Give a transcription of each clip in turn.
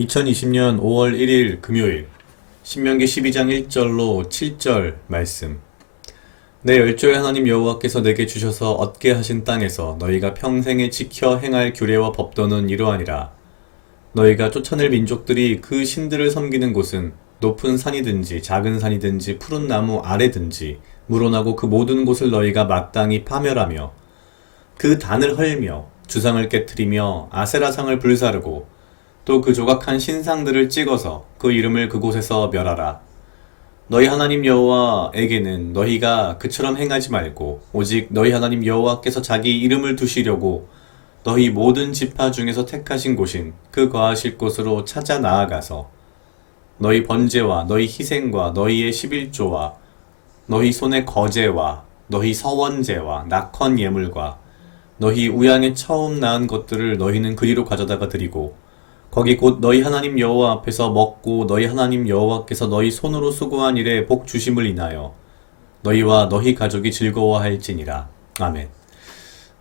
2020년 5월 1일 금요일 신명기 12장 1절로 7절 말씀. 내 열조의 하나님 여호와께서 내게 주셔서 얻게 하신 땅에서 너희가 평생에 지켜 행할 규례와 법도는 이러하니라. 너희가 쫓아낼 민족들이 그 신들을 섬기는 곳은 높은 산이든지 작은 산이든지 푸른 나무 아래든지 물어나고 그 모든 곳을 너희가 마땅히 파멸하며 그 단을 헐며 주상을 깨뜨리며 아세라상을 불사르고 또 그 조각한 신상들을 찍어서 그 이름을 그곳에서 멸하라. 너희 하나님 여호와에게는 너희가 그처럼 행하지 말고 오직 너희 하나님 여호와께서 자기 이름을 두시려고 너희 모든 지파 중에서 택하신 곳인 그 거하실 곳으로 찾아 나아가서 너희 번제와 너희 희생과 너희의 십일조와 너희 손의 거제와 너희 서원제와 낙헌 예물과 너희 우양에 처음 낳은 것들을 너희는 그리로 가져다가 드리고 거기 곧 너희 하나님 여호와 앞에서 먹고 너희 하나님 여호와께서 너희 손으로 수고한 일에 복 주심을 인하여 너희와 너희 가족이 즐거워할지니라. 아멘.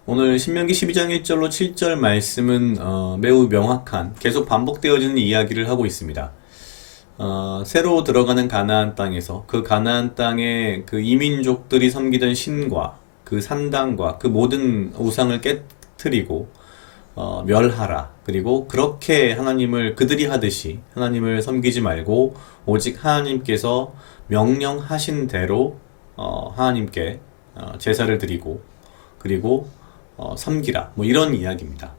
오늘 신명기 12장 1절로 7절 말씀은 어, 매우 명확한 계속 반복되어지는 이야기를 하고 있습니다. 어, 새로 들어가는 가나안 땅에서 그 가나안 땅의 그 이민족들이 섬기던 신과 그 산당과 그 모든 우상을 깨뜨리고 어, 멸하라. 그리고 그렇게 하나님을 그들이 하듯이 하나님을 섬기지 말고 오직 하나님께서 명령하신 대로 어, 하나님께 어, 제사를 드리고 그리고 어, 섬기라. 뭐 이런 이야기입니다.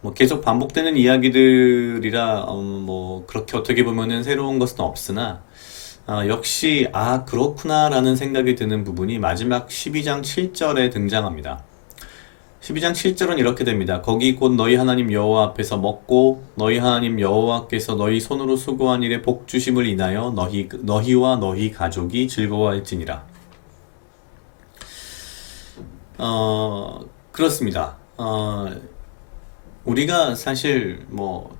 뭐 계속 반복되는 이야기들이라 어, 뭐 그렇게 어떻게 보면은 새로운 것은 없으나 아, 역시 아 그렇구나라는 생각이 드는 부분이 마지막 12장 7절에 등장합니다. 12장 7절은 이렇게 됩니다. 거기 곧 너희 하나님 여호와 앞에서 먹고 너희 하나님 여호와께서 너희 손으로 수고한 일에 복 주심을 인하여 너희 너희와 너희 가족이 즐거워할지니라. 어 그렇습니다. 어 우리가 사실 뭐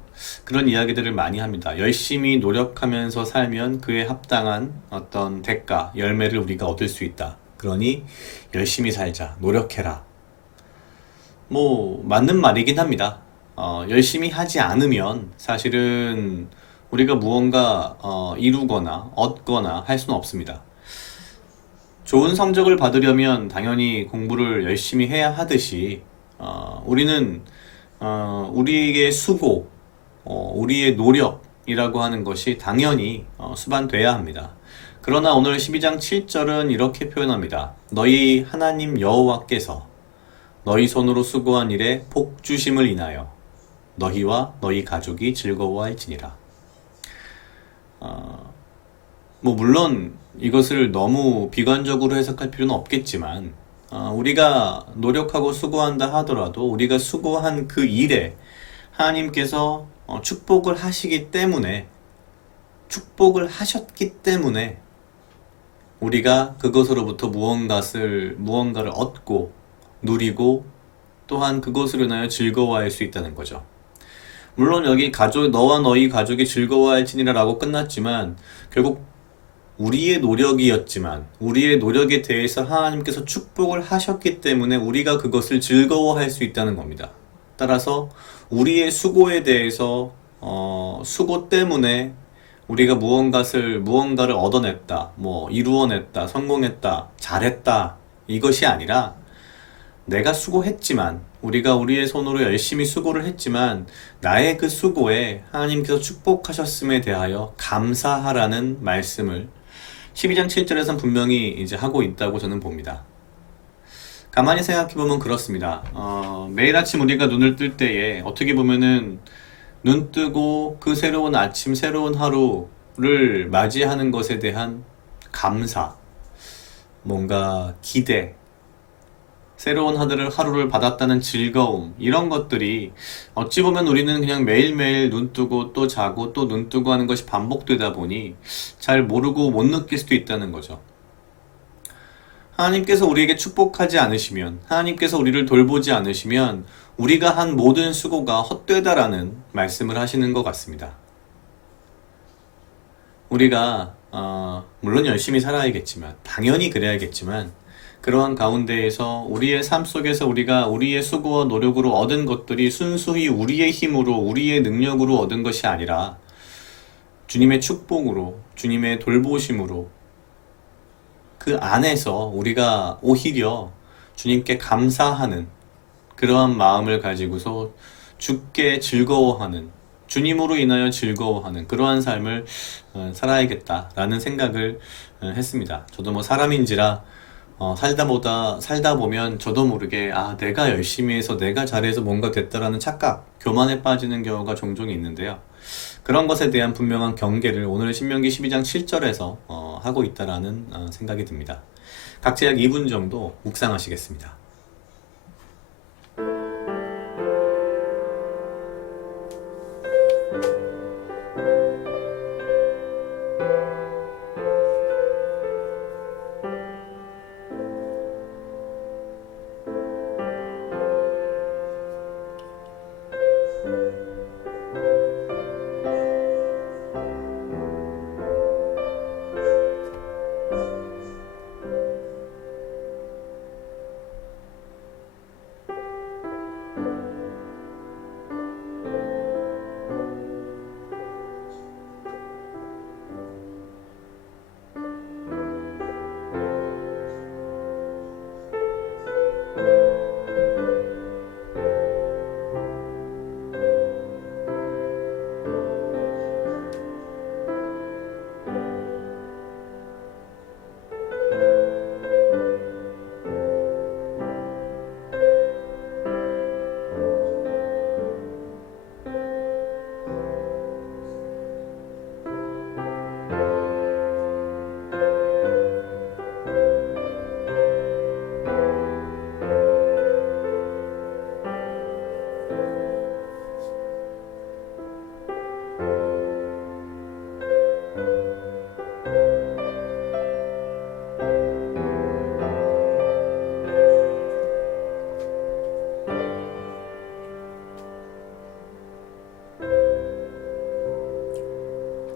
그런 이야기들을 많이 합니다. 열심히 노력하면서 살면 그에 합당한 어떤 대가, 열매를 우리가 얻을 수 있다. 그러니 열심히 살자, 노력해라. 뭐 맞는 말이긴 합니다. 어, 열심히 하지 않으면 사실은 우리가 무언가 어, 이루거나 얻거나 할 수는 없습니다. 좋은 성적을 받으려면 당연히 공부를 열심히 해야 하듯이 어, 우리는 어, 우리의 수고, 어, 우리의 노력이라고 하는 것이 당연히 어, 수반돼야 합니다. 그러나 오늘 12장 7절은 이렇게 표현합니다. 너희 하나님 여호와께서 너희 손으로 수고한 일에 복 주심을 인하여 너희와 너희 가족이 즐거워할지니라. 어, 뭐 물론 이것을 너무 비관적으로 해석할 필요는 없겠지만 어, 우리가 노력하고 수고한다 하더라도 우리가 수고한 그 일에 하나님께서 어, 축복을 하시기 때문에 축복을 하셨기 때문에 우리가 그것으로부터 무언가를 무언가를 얻고 누리고 또한 그것으로 인하여 즐거워할 수 있다는 거죠. 물론 여기 가족 너와 너희 가족이 즐거워할지니라라고 끝났지만 결국 우리의 노력이었지만 우리의 노력에 대해서 하나님께서 축복을 하셨기 때문에 우리가 그것을 즐거워할 수 있다는 겁니다. 따라서 우리의 수고에 대해서 어, 수고 때문에 우리가 무언가를 무언가를 얻어냈다, 뭐 이루어냈다, 성공했다, 잘했다 이것이 아니라 내가 수고했지만 우리가 우리의 손으로 열심히 수고를 했지만 나의 그 수고에 하나님께서 축복하셨음에 대하여 감사하라는 말씀을 12장 7절에선 분명히 이제 하고 있다고 저는 봅니다. 가만히 생각해 보면 그렇습니다. 어, 매일 아침 우리가 눈을 뜰 때에 어떻게 보면은 눈 뜨고 그 새로운 아침, 새로운 하루를 맞이하는 것에 대한 감사, 뭔가 기대, 새로운 하루를, 하루를 받았다는 즐거움, 이런 것들이 어찌 보면 우리는 그냥 매일매일 눈 뜨고 또 자고 또 눈 뜨고 하는 것이 반복되다 보니 잘 모르고 못 느낄 수도 있다는 거죠. 하나님께서 우리에게 축복하지 않으시면, 하나님께서 우리를 돌보지 않으시면, 우리가 한 모든 수고가 헛되다라는 말씀을 하시는 것 같습니다. 우리가, 어, 물론 열심히 살아야겠지만, 당연히 그래야겠지만, 그러한 가운데에서 우리의 삶 속에서 우리가 우리의 수고와 노력으로 얻은 것들이 순수히 우리의 힘으로 우리의 능력으로 얻은 것이 아니라 주님의 축복으로 주님의 돌보심으로 그 안에서 우리가 오히려 주님께 감사하는 그러한 마음을 가지고서 주께 즐거워하는 주님으로 인하여 즐거워하는 그러한 삶을 어, 살아야겠다라는 생각을 어, 했습니다. 저도 뭐 사람인지라 어, 살다 보다 살다 보면 저도 모르게 아 내가 열심히 해서 내가 잘해서 뭔가 됐다라는 착각, 교만에 빠지는 경우가 종종 있는데요. 그런 것에 대한 분명한 경계를 오늘 신명기 12장 7절에서 어, 하고 있다라는 어, 생각이 듭니다. 각자 약 2분 정도 묵상하시겠습니다.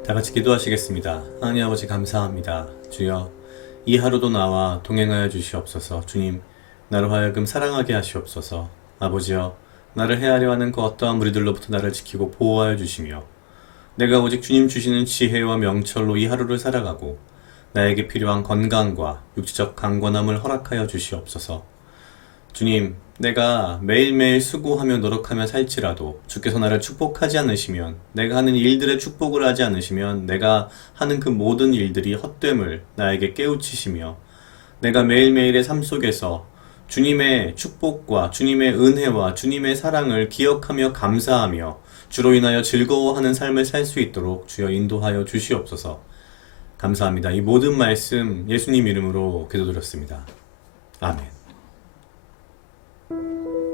다 같이 기도하시겠습니다. 하나님 아버지 감사합니다. 주여 이 하루도 나와 동행하여 주시옵소서. 주님 나를 하여금 사랑하게 하시옵소서. 아버지여 나를 헤아려 하는 그 어떠한 무리들로부터 나를 지키고 보호하여 주시며 내가 오직 주님 주시는 지혜와 명철로 이 하루를 살아가고 나에게 필요한 건강과 육체적 강건함을 허락하여 주시옵소서. 주님, 내가 매일매일 수고하며 노력하며 살지라도 주께서 나를 축복하지 않으시면 내가 하는 일들의 축복을 하지 않으시면 내가 하는 그 모든 일들이 헛됨을 나에게 깨우치시며 내가 매일매일의 삶 속에서 주님의 축복과 주님의 은혜와 주님의 사랑을 기억하며 감사하며 주로 인하여 즐거워하는 삶을 살 수 있도록 주여 인도하여 주시옵소서. 감사합니다. 이 모든 말씀 예수님 이름으로 기도드렸습니다. 아멘. Thank you.